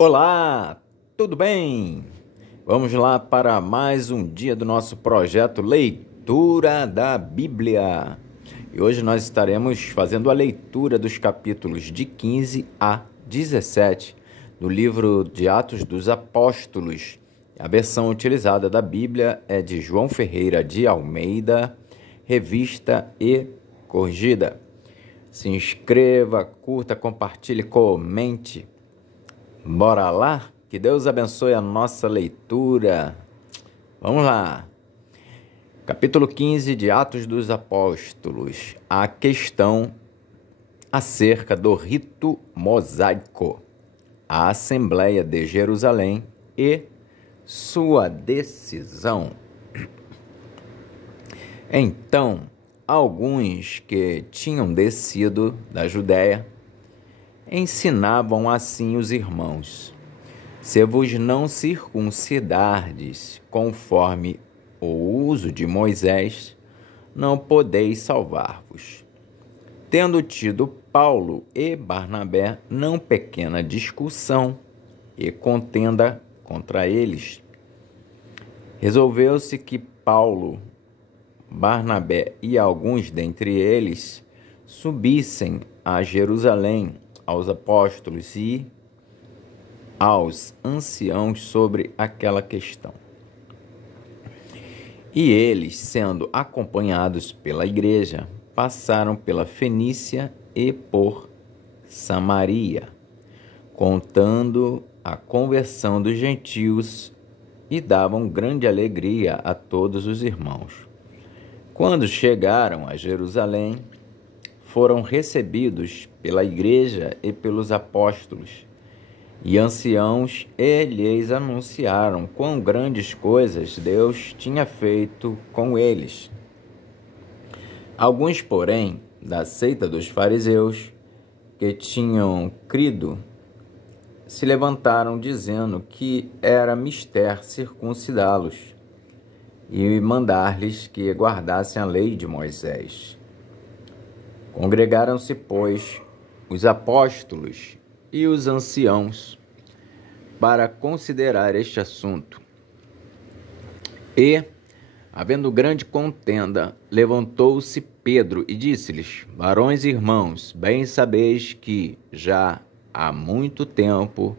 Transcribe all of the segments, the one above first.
Olá, tudo bem? Vamos lá para mais um dia do nosso projeto Leitura da Bíblia. E hoje nós estaremos fazendo a leitura dos capítulos de 15 a 17 do livro de Atos dos Apóstolos. A versão utilizada da Bíblia é de João Ferreira de Almeida, revista e corrigida. Se inscreva, curta, compartilhe, comente. Bora lá? Que Deus abençoe a nossa leitura. Vamos lá. Capítulo 15 de Atos dos Apóstolos. A questão acerca do rito mosaico, a Assembleia de Jerusalém e sua decisão. Então, alguns que tinham descido da Judéia ensinavam assim os irmãos: se vos não circuncidardes conforme o uso de Moisés, não podeis salvar-vos. Tendo tido Paulo e Barnabé não pequena discussão e contenda contra eles, resolveu-se que Paulo, Barnabé e alguns dentre eles subissem a Jerusalém aos apóstolos e aos anciãos sobre aquela questão. E eles, sendo acompanhados pela igreja, passaram pela Fenícia e por Samaria, contando a conversão dos gentios, e davam grande alegria a todos os irmãos. Quando chegaram a Jerusalém, foram recebidos pela igreja e pelos apóstolos, e anciãos lhes anunciaram quão grandes coisas Deus tinha feito com eles. Alguns, porém, da seita dos fariseus, que tinham crido, se levantaram dizendo que era mister circuncidá-los e mandar-lhes que guardassem a lei de Moisés. Congregaram-se, pois, os apóstolos e os anciãos para considerar este assunto. E, havendo grande contenda, levantou-se Pedro e disse-lhes: varões e irmãos, bem sabeis que já há muito tempo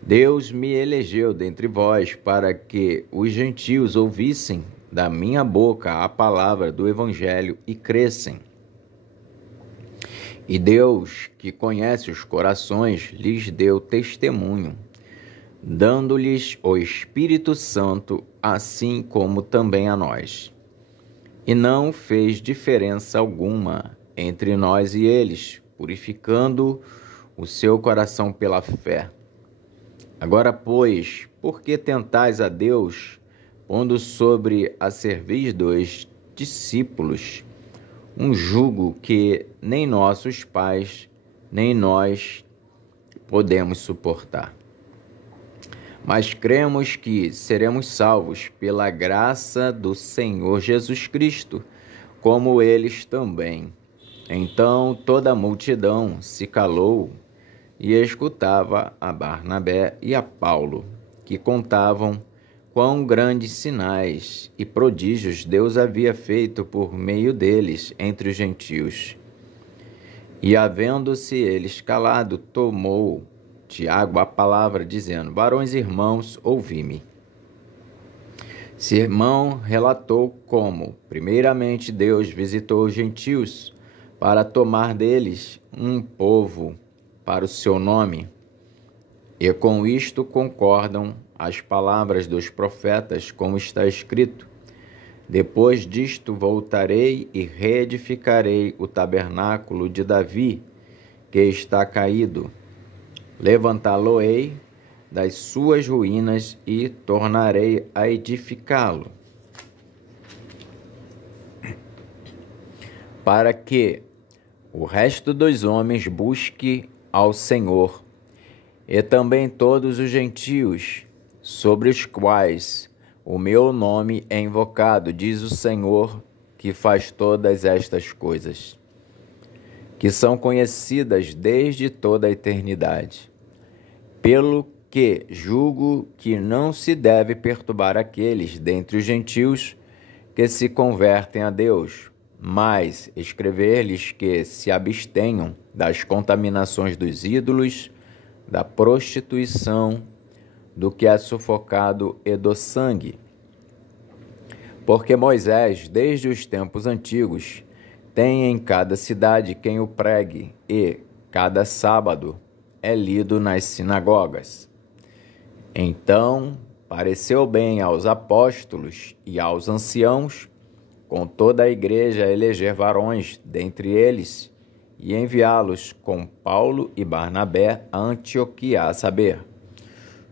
Deus me elegeu dentre vós para que os gentios ouvissem da minha boca a palavra do evangelho e crescem. E Deus, que conhece os corações, lhes deu testemunho, dando-lhes o Espírito Santo, assim como também a nós. E não fez diferença alguma entre nós e eles, purificando o seu coração pela fé. Agora, pois, por que tentais a Deus, pondo sobre a cerviz dos discípulos um jugo que nem nossos pais, nem nós podemos suportar? Mas cremos que seremos salvos pela graça do Senhor Jesus Cristo, como eles também. Então toda a multidão se calou e escutava a Barnabé e a Paulo, que contavam quão grandes sinais e prodígios Deus havia feito por meio deles entre os gentios. E, havendo-se eles calado, tomou Tiago a palavra, dizendo: varões e irmãos, ouvi-me. Simão relatou como, primeiramente, Deus visitou os gentios para tomar deles um povo para o seu nome, e com isto concordam as palavras dos profetas, como está escrito: depois disto voltarei e reedificarei o tabernáculo de Davi, que está caído. Levantá-lo-ei das suas ruínas e tornarei a edificá-lo, para que o resto dos homens busque ao Senhor, e também todos os gentios, sobre os quais o meu nome é invocado, diz o Senhor, que faz todas estas coisas. que são conhecidas desde toda a eternidade, Pelo que julgo que não se deve perturbar aqueles dentre os gentios que se convertem a Deus, mas escrever-lhes que se abstenham das contaminações dos ídolos, da prostituição, do que é sufocado e do sangue. Porque Moisés, desde os tempos antigos, tem em cada cidade quem o pregue, e cada sábado é lido nas sinagogas. Então pareceu bem aos apóstolos e aos anciãos, com toda a igreja, eleger varões dentre eles e enviá-los com Paulo e Barnabé a Antioquia, a saber,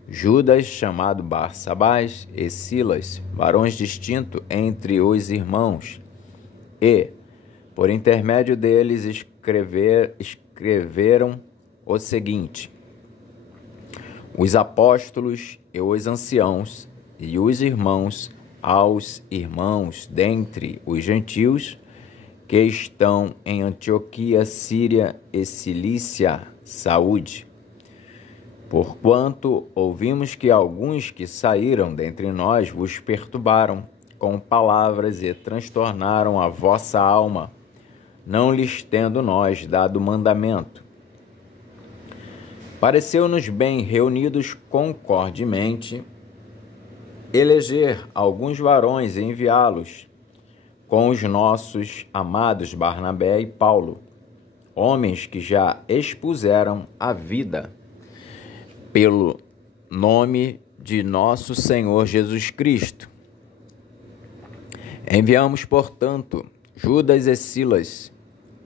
Judas, chamado Barsabás, e Silas, varões distintos entre os irmãos, e, por intermédio deles, escreveram o seguinte: os apóstolos e os anciãos e os irmãos aos irmãos dentre os gentios que estão em Antioquia, Síria e Cilícia, saúde. Porquanto ouvimos que alguns que saíram dentre nós vos perturbaram com palavras e transtornaram a vossa alma, não lhes tendo nós dado mandamento. Pareceu-nos bem, reunidos concordemente, eleger alguns varões e enviá-los com os nossos amados Barnabé e Paulo, homens que já expuseram a vida pelo nome de nosso Senhor Jesus Cristo. Enviamos, portanto, Judas e Silas,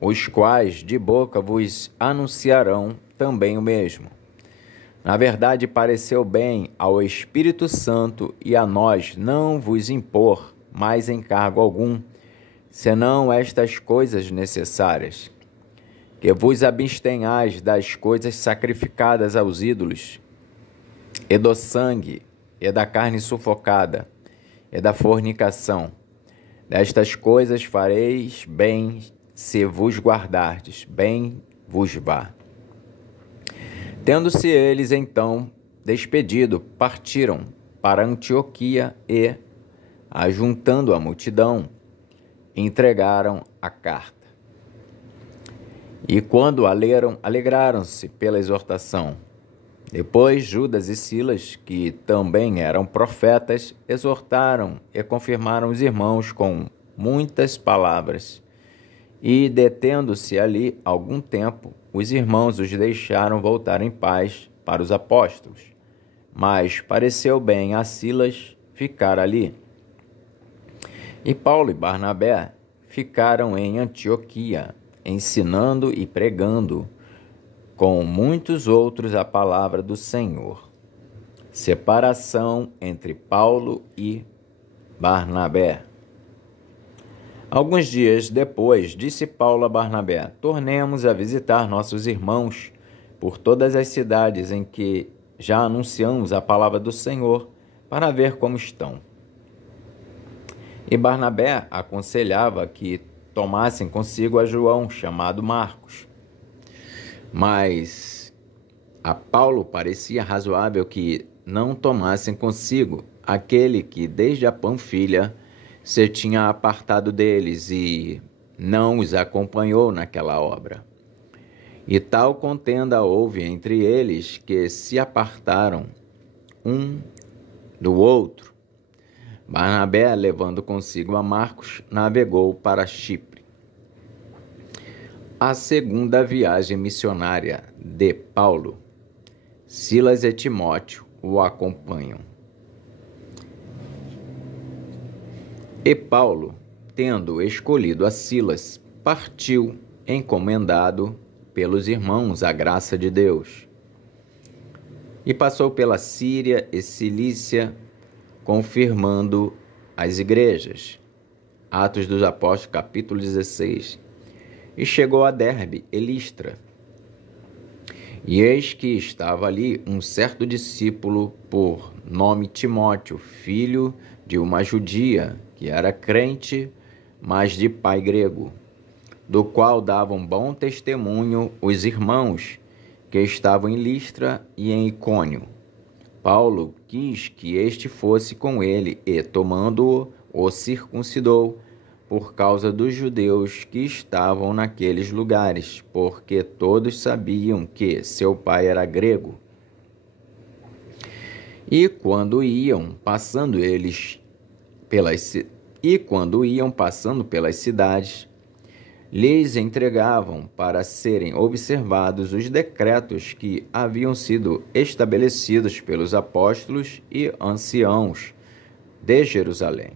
os quais de boca vos anunciarão também o mesmo. Na verdade, pareceu bem ao Espírito Santo e a nós não vos impor mais encargo algum, senão estas coisas necessárias, que vos abstenhais das coisas sacrificadas aos ídolos, e do sangue, e da carne sufocada, e da fornicação. Destas coisas fareis bem se vos guardardes, bem vos vá. Tendo-se eles, então, despedido, partiram para Antioquia e, ajuntando a multidão, entregaram a carta. E quando a leram, alegraram-se pela exortação. Depois Judas e Silas, que também eram profetas, exortaram e confirmaram os irmãos com muitas palavras. E, detendo-se ali algum tempo, os irmãos os deixaram voltar em paz para os apóstolos. Mas pareceu bem a Silas ficar ali. E Paulo e Barnabé ficaram em Antioquia, ensinando e pregando com muitos outros a palavra do Senhor. Separação entre Paulo e Barnabé. Alguns dias depois, disse Paulo a Barnabé: tornemos a visitar nossos irmãos por todas as cidades em que já anunciamos a palavra do Senhor, para ver como estão. E Barnabé aconselhava que tomassem consigo a João, chamado Marcos. Mas a Paulo parecia razoável que não tomassem consigo aquele que desde a Panfilha se tinha apartado deles e não os acompanhou naquela obra. E tal contenda houve entre eles que se apartaram um do outro. Barnabé, levando consigo a Marcos, navegou para Chipre. A segunda viagem missionária de Paulo. Silas e Timóteo o acompanham. E Paulo, tendo escolhido a Silas, partiu, encomendado pelos irmãos à graça de Deus. E passou pela Síria e Cilícia, confirmando as igrejas. Atos dos Apóstolos, capítulo 16. E chegou a Derbe e Listra. E eis que estava ali um certo discípulo por nome Timóteo, filho de uma judia, que era crente, mas de pai grego, do qual davam bom testemunho os irmãos, que estavam em Listra e em Icônio. Paulo quis que este fosse com ele e, tomando-o, o circuncidou, por causa dos judeus que estavam naqueles lugares, porque todos sabiam que seu pai era grego. E quando iam passando pelas cidades, lhes entregavam para serem observados os decretos que haviam sido estabelecidos pelos apóstolos e anciãos de Jerusalém,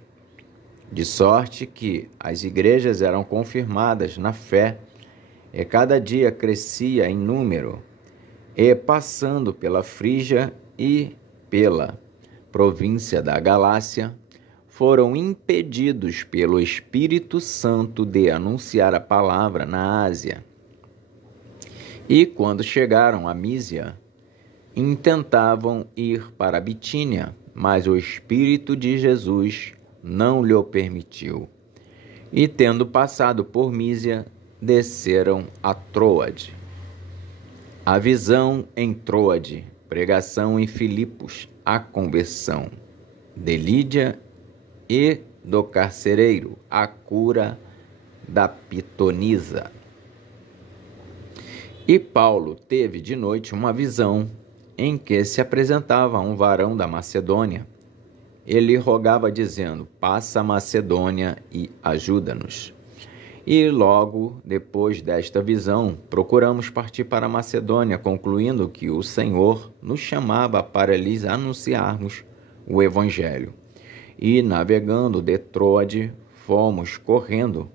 de sorte que as igrejas eram confirmadas na fé e cada dia crescia em número, e passando pela Frígia e pela província da Galácia, foram impedidos pelo Espírito Santo de anunciar a palavra na Ásia. E quando chegaram a Mísia, intentavam ir para a Bitínia, mas o Espírito de Jesus não lhe o permitiu. E tendo passado por Mísia, desceram a Troade. A visão em Troade, pregação em Filipos, a conversão de Lídia e do carcereiro, a cura da pitonisa. E Paulo teve de noite uma visão em que se apresentava um varão da Macedônia. Ele rogava dizendo: passa a Macedônia e ajuda-nos. E logo depois desta visão, procuramos partir para a Macedônia, concluindo que o Senhor nos chamava para lhes anunciarmos o Evangelho. E, navegando de Troade, fomos correndo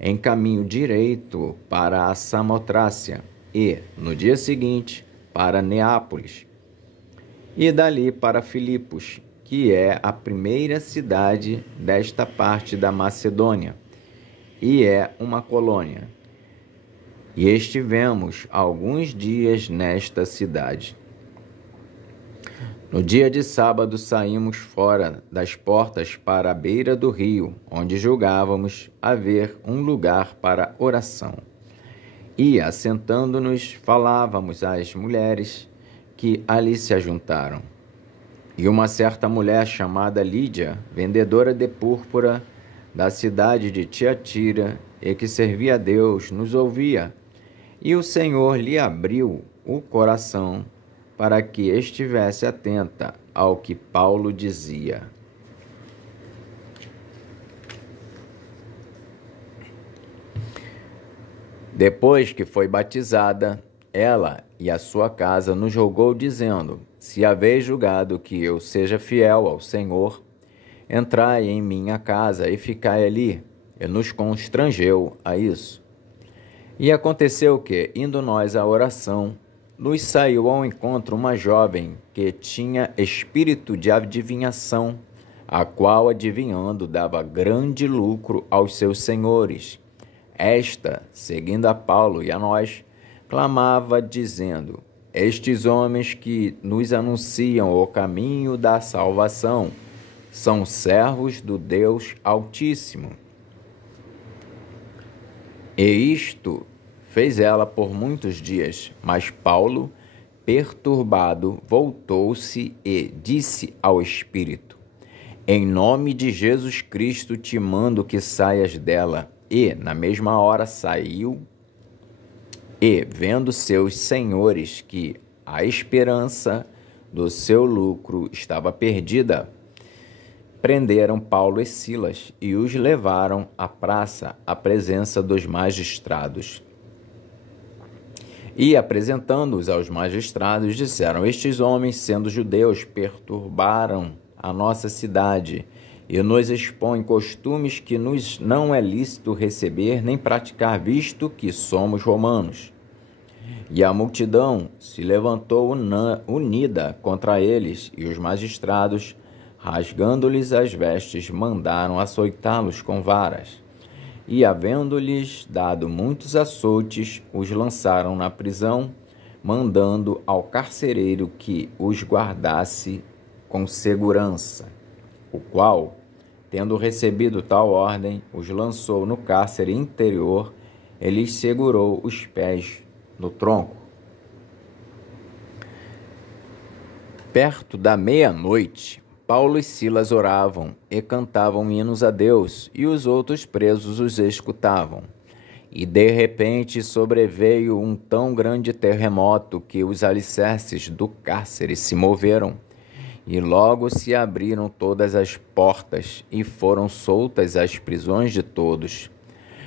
em caminho direito para a Samotrácia e, no dia seguinte, para Neápolis, e dali para Filipos, que é a primeira cidade desta parte da Macedônia, e é uma colônia. E estivemos alguns dias nesta cidade. No dia de sábado saímos fora das portas para a beira do rio, onde julgávamos haver um lugar para oração. E, assentando-nos, falávamos às mulheres que ali se ajuntaram. E uma certa mulher chamada Lídia, vendedora de púrpura da cidade de Tiatira, e que servia a Deus, nos ouvia, e o Senhor lhe abriu o coração para que estivesse atenta ao que Paulo dizia. Depois que foi batizada, ela e a sua casa nos rogou, dizendo: se haveis julgado que eu seja fiel ao Senhor, entrai em minha casa e ficai ali. E nos constrangeu a isso. E aconteceu que, indo nós à oração, nos saiu ao encontro uma jovem que tinha espírito de adivinhação, a qual, adivinhando, dava grande lucro aos seus senhores. Esta, seguindo a Paulo e a nós, clamava, dizendo: estes homens que nos anunciam o caminho da salvação são servos do Deus Altíssimo. E isto fez ela por muitos dias, mas Paulo, perturbado, voltou-se e disse ao Espírito: em nome de Jesus Cristo te mando que saias dela. E, na mesma hora, saiu, e, vendo seus senhores que a esperança do seu lucro estava perdida, prenderam Paulo e Silas e os levaram à praça à presença dos magistrados. E, apresentando-os aos magistrados, disseram: estes homens, sendo judeus, perturbaram a nossa cidade e nos expõem costumes que nos não é lícito receber nem praticar, visto que somos romanos. E a multidão se levantou unida contra eles, e os magistrados, rasgando-lhes as vestes, mandaram açoitá-los com varas. E, havendo-lhes dado muitos açoites, os lançaram na prisão, mandando ao carcereiro que os guardasse com segurança, o qual, tendo recebido tal ordem, os lançou no cárcere interior e lhes segurou os pés no tronco. Perto da meia-noite, Paulo e Silas oravam e cantavam hinos a Deus, e os outros presos os escutavam. E de repente sobreveio um tão grande terremoto que os alicerces do cárcere se moveram, e logo se abriram todas as portas, e foram soltas as prisões de todos.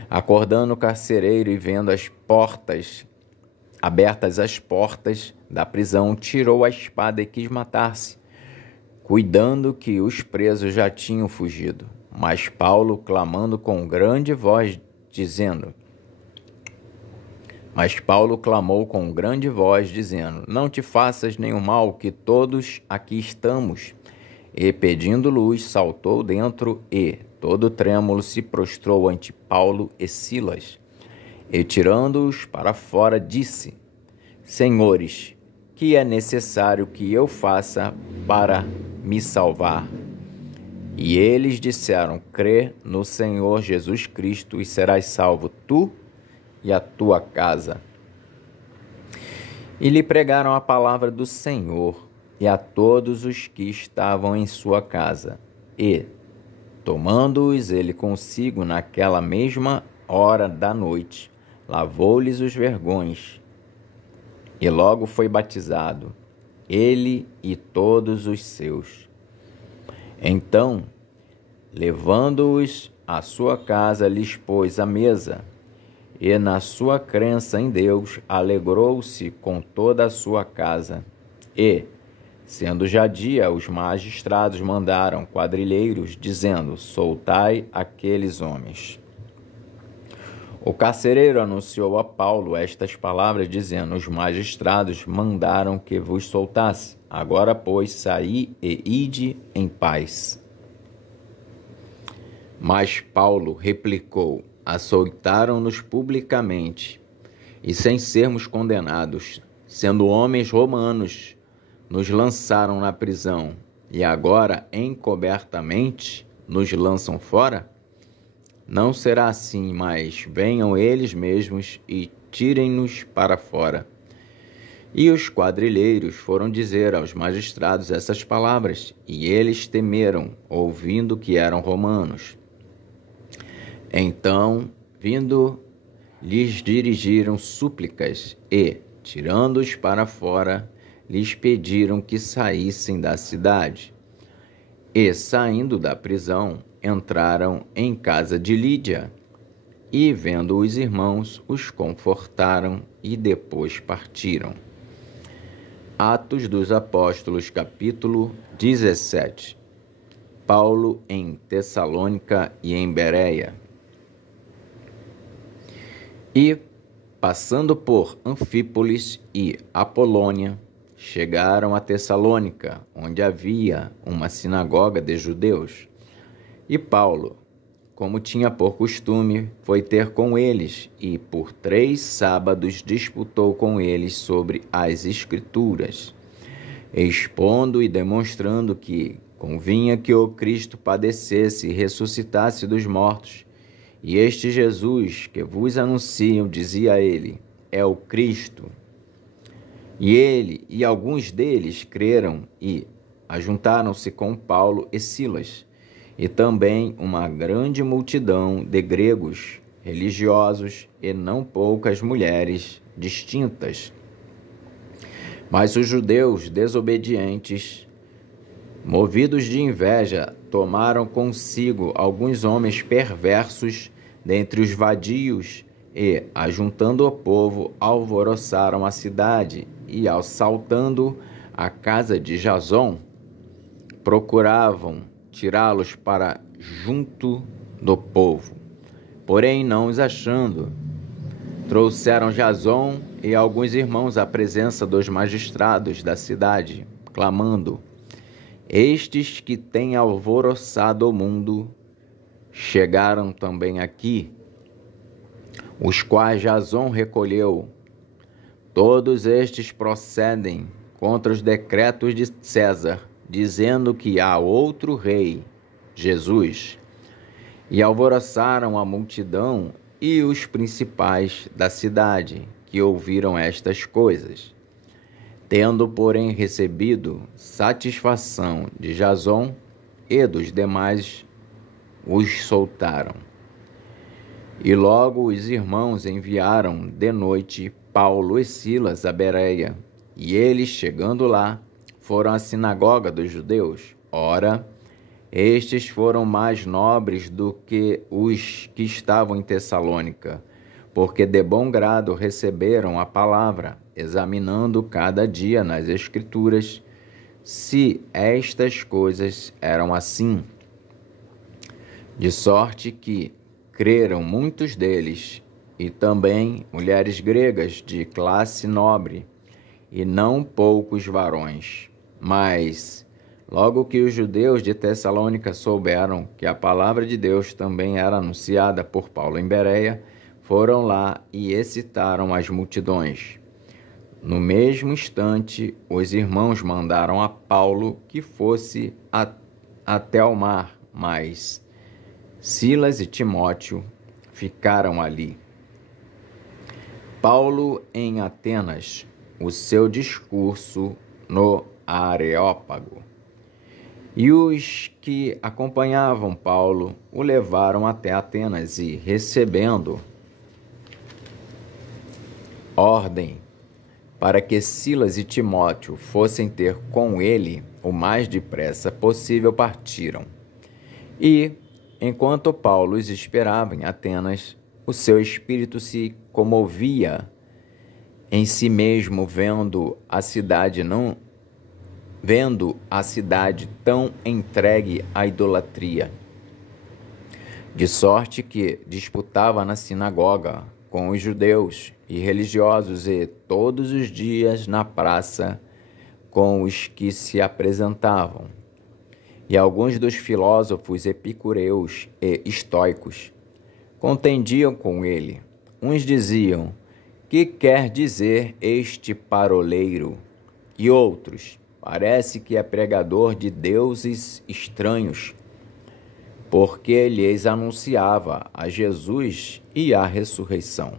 Acordando o carcereiro e vendo abertas as portas da prisão, tirou a espada e quis matar-se, cuidando que os presos já tinham fugido. Mas Paulo, clamou com grande voz, dizendo: Não te faças nenhum mal, que todos aqui estamos. E, pedindo luz, saltou dentro e, todo trêmulo, se prostrou ante Paulo e Silas. E, tirando-os para fora, disse: Senhores, que é necessário que eu faça para me salvar? E eles disseram: Crê no Senhor Jesus Cristo e serás salvo, tu e a tua casa. E lhe pregaram a palavra do Senhor e a todos os que estavam em sua casa. E, tomando-os ele consigo naquela mesma hora da noite, lavou-lhes os vergões, e logo foi batizado, ele e todos os seus. Então, levando-os à sua casa, lhes pôs a mesa, e na sua crença em Deus, alegrou-se com toda a sua casa. E, sendo já dia, os magistrados mandaram quadrilheiros, dizendo: Soltai aqueles homens. O carcereiro anunciou a Paulo estas palavras, dizendo: Os magistrados mandaram que vos soltasse. Agora, pois, saí e ide em paz. Mas Paulo replicou: Açoitaram-nos publicamente, e sem sermos condenados, sendo homens romanos, nos lançaram na prisão, e agora, encobertamente, nos lançam fora? Não será assim, mas venham eles mesmos e tirem-nos para fora. E os quadrilheiros foram dizer aos magistrados essas palavras, e eles temeram, ouvindo que eram romanos. Então, vindo, lhes dirigiram súplicas e, tirando-os para fora, lhes pediram que saíssem da cidade. E, saindo da prisão, entraram em casa de Lídia, e, vendo os irmãos, os confortaram e depois partiram. Atos dos Apóstolos, capítulo 17. Paulo em Tessalônica e em Bereia. E, passando por Anfípolis e Apolônia, chegaram a Tessalônica, onde havia uma sinagoga de judeus. E Paulo, como tinha por costume, foi ter com eles, e por 3 sábados disputou com eles sobre as Escrituras, expondo e demonstrando que convinha que o Cristo padecesse e ressuscitasse dos mortos. E este Jesus que vos anunciam, dizia ele, é o Cristo. E ele e alguns deles creram e ajuntaram-se com Paulo e Silas, e também uma grande multidão de gregos religiosos e não poucas mulheres distintas. Mas os judeus desobedientes, movidos de inveja, tomaram consigo alguns homens perversos dentre os vadios e, ajuntando o povo, alvoroçaram a cidade e, assaltando a casa de Jason, procuravam tirá-los para junto do povo. Porém, não os achando, trouxeram Jason e alguns irmãos à presença dos magistrados da cidade, clamando: Estes que têm alvoroçado o mundo chegaram também aqui, os quais Jason recolheu. Todos estes procedem contra os decretos de César, dizendo que há outro rei, Jesus. E alvoroçaram a multidão e os principais da cidade, que ouviram estas coisas. Tendo, porém, recebido satisfação de Jason e dos demais, os soltaram. E logo os irmãos enviaram de noite Paulo e Silas a Bereia, e eles, chegando lá, foram à sinagoga dos judeus. Ora, estes foram mais nobres do que os que estavam em Tessalônica, porque de bom grado receberam a palavra, examinando cada dia nas Escrituras se estas coisas eram assim. De sorte que creram muitos deles, e também mulheres gregas de classe nobre, e não poucos varões. Mas, logo que os judeus de Tessalônica souberam que a palavra de Deus também era anunciada por Paulo em Bereia, foram lá e excitaram as multidões. No mesmo instante, os irmãos mandaram a Paulo que fosse até ao mar, mas Silas e Timóteo ficaram ali. Paulo em Atenas, o seu discurso no Areópago. E os que acompanhavam Paulo o levaram até Atenas e, recebendo ordem para que Silas e Timóteo fossem ter com ele o mais depressa possível, partiram. E, enquanto Paulo os esperava em Atenas, o seu espírito se comovia em si mesmo, vendo a cidade tão entregue à idolatria, de sorte que disputava na sinagoga com os judeus e religiosos, e todos os dias na praça com os que se apresentavam. E alguns dos filósofos epicureus e estoicos contendiam com ele. Uns diziam: que quer dizer este paroleiro? E outros: parece que é pregador de deuses estranhos, porque lhes anunciava a Jesus e a ressurreição.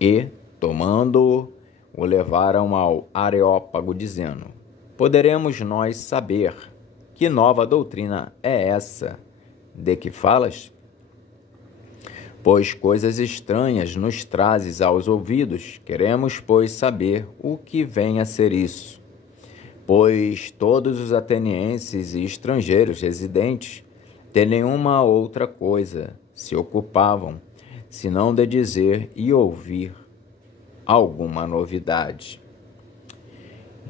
E, tomando-o, o levaram ao Areópago, dizendo: poderemos nós saber que nova doutrina é essa de que falas? Pois coisas estranhas nos trazes aos ouvidos. Queremos, pois, saber o que vem a ser isso. Pois todos os atenienses e estrangeiros residentes de nenhuma outra coisa se ocupavam, senão de dizer e ouvir alguma novidade.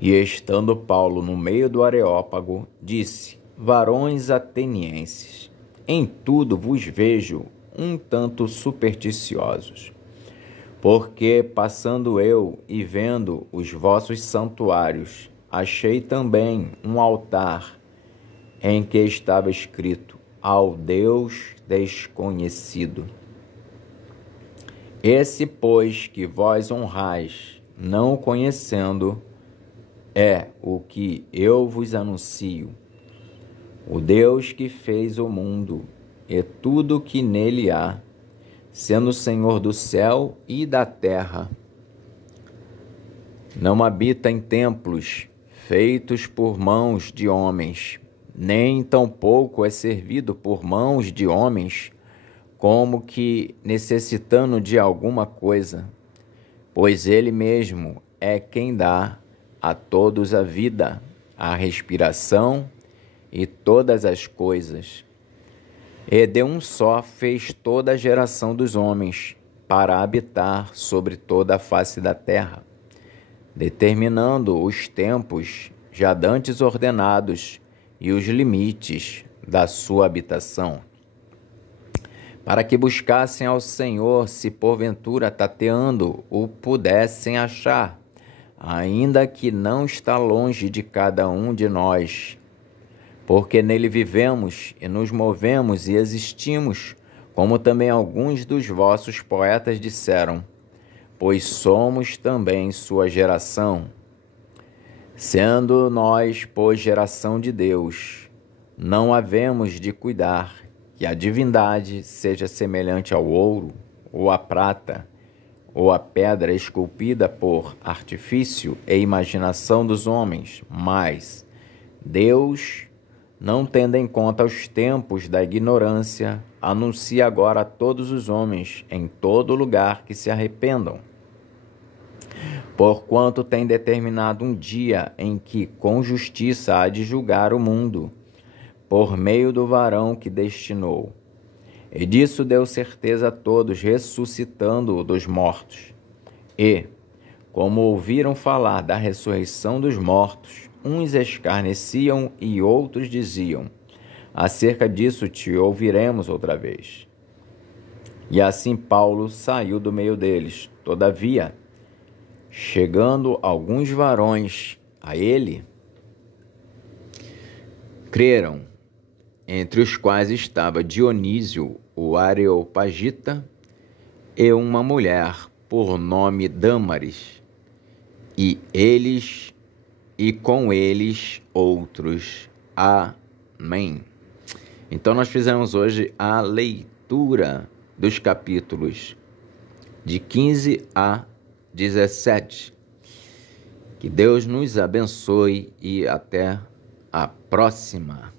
E estando Paulo no meio do Areópago, disse: varões atenienses, em tudo vos vejo um tanto supersticiosos, porque passando eu e vendo os vossos santuários, achei também um altar em que estava escrito: ao Deus desconhecido. Esse, pois, que vós honrais, não o conhecendo, é o que eu vos anuncio: o Deus que fez o mundo e tudo o que nele há, sendo Senhor do céu e da terra. Não habita em templos feitos por mãos de homens, nem tampouco é servido por mãos de homens, como que necessitando de alguma coisa, pois ele mesmo é quem dá a todos a vida, a respiração e todas as coisas. E de um só fez toda a geração dos homens, para habitar sobre toda a face da terra, determinando os tempos já dantes ordenados e os limites da sua habitação, para que buscassem ao Senhor, se porventura tateando o pudessem achar, ainda que não está longe de cada um de nós, porque nele vivemos e nos movemos e existimos, como também alguns dos vossos poetas disseram, pois somos também sua geração. Sendo nós, pois, geração de Deus, não havemos de cuidar que a divindade seja semelhante ao ouro, ou à prata, ou a pedra esculpida por artifício e imaginação dos homens, mas Deus, não tendo em conta os tempos da ignorância, anuncia agora a todos os homens em todo lugar que se arrependam. Porquanto tem determinado um dia em que com justiça há de julgar o mundo, por meio do varão que destinou. E disso deu certeza a todos, ressuscitando-o dos mortos. E, como ouviram falar da ressurreição dos mortos, uns escarneciam e outros diziam: acerca disso te ouviremos outra vez. E assim Paulo saiu do meio deles. Todavia, chegando alguns varões a ele, creram, entre os quais estava Dionísio, o Areopagita, e uma mulher por nome Dâmaris, e com eles outros. Amém. Então nós fizemos hoje a leitura dos capítulos de 15 a 17. Que Deus nos abençoe e até a próxima.